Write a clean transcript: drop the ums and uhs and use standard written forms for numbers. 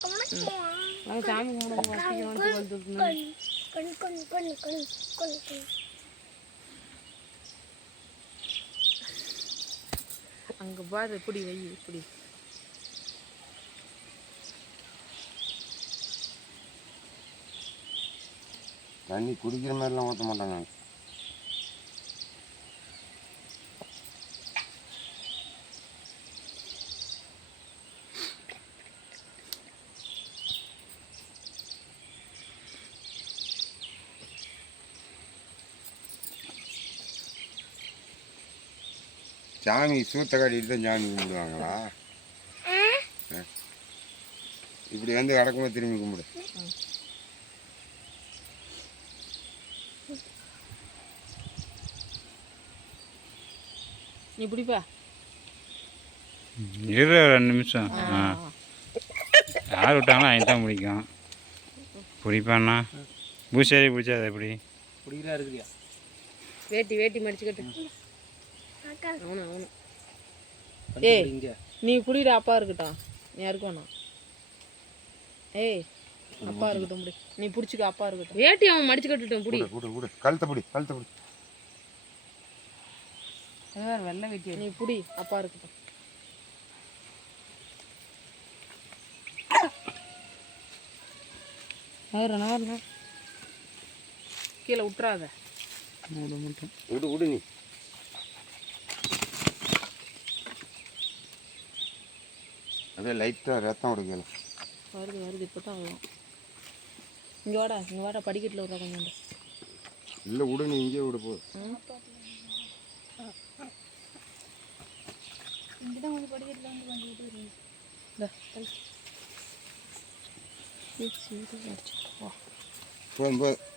சாமி கும்பிடுங்க. அங்க பாரு இப்படி வை இப்படி. தண்ணி குடிக்கிற மாதிரிலாம் ஊற்ற மாட்டாங்க. சாமி சூத்த காட்டிட்டு தான் சாமி கும்பிடுவாங்களா? இப்படி வந்து வடக்குமா திரும்பி கும்பிடு. நீ பிடிப்பா. இரு 2 நிமிஷம். யார் விட்டாங்களோ அவன் தான் பிடிக்கும். பிடிப்பான்னா பூசாரி பிடிச்சா அதை எப்படி பிடிக்கிறா இருக்குதியா? வேட்டி மடிச்சுக்கிட்டு அவனு ஏய் நீ குடிடா. அப்பா இருக்கட்டும். நீ யாருக்கு வேணாம். ஏய் அப்பா இருக்கட்டும் முடி. நீ பிடிச்சிக்க. அப்பா இருக்கட்டும். வேட்டி அவன் மடிச்சு கட்டுட்டும். புடி கழுத்தை பிடி. வெள்ளை வேட்டி நீ புடி. அப்பா இருக்கட்டும். கீழே விட்டுறாத. விடு நீ. அதே லைட்டாக ரத்தம் விடுக்கல. வருது இப்போ தான் வரும். இங்கே வாடா படிக்கட்டில் விட்றா கொஞ்சம். இல்லை விடு நீ. இங்கே விடு போ. படிக்கட்டில் வந்து போதும்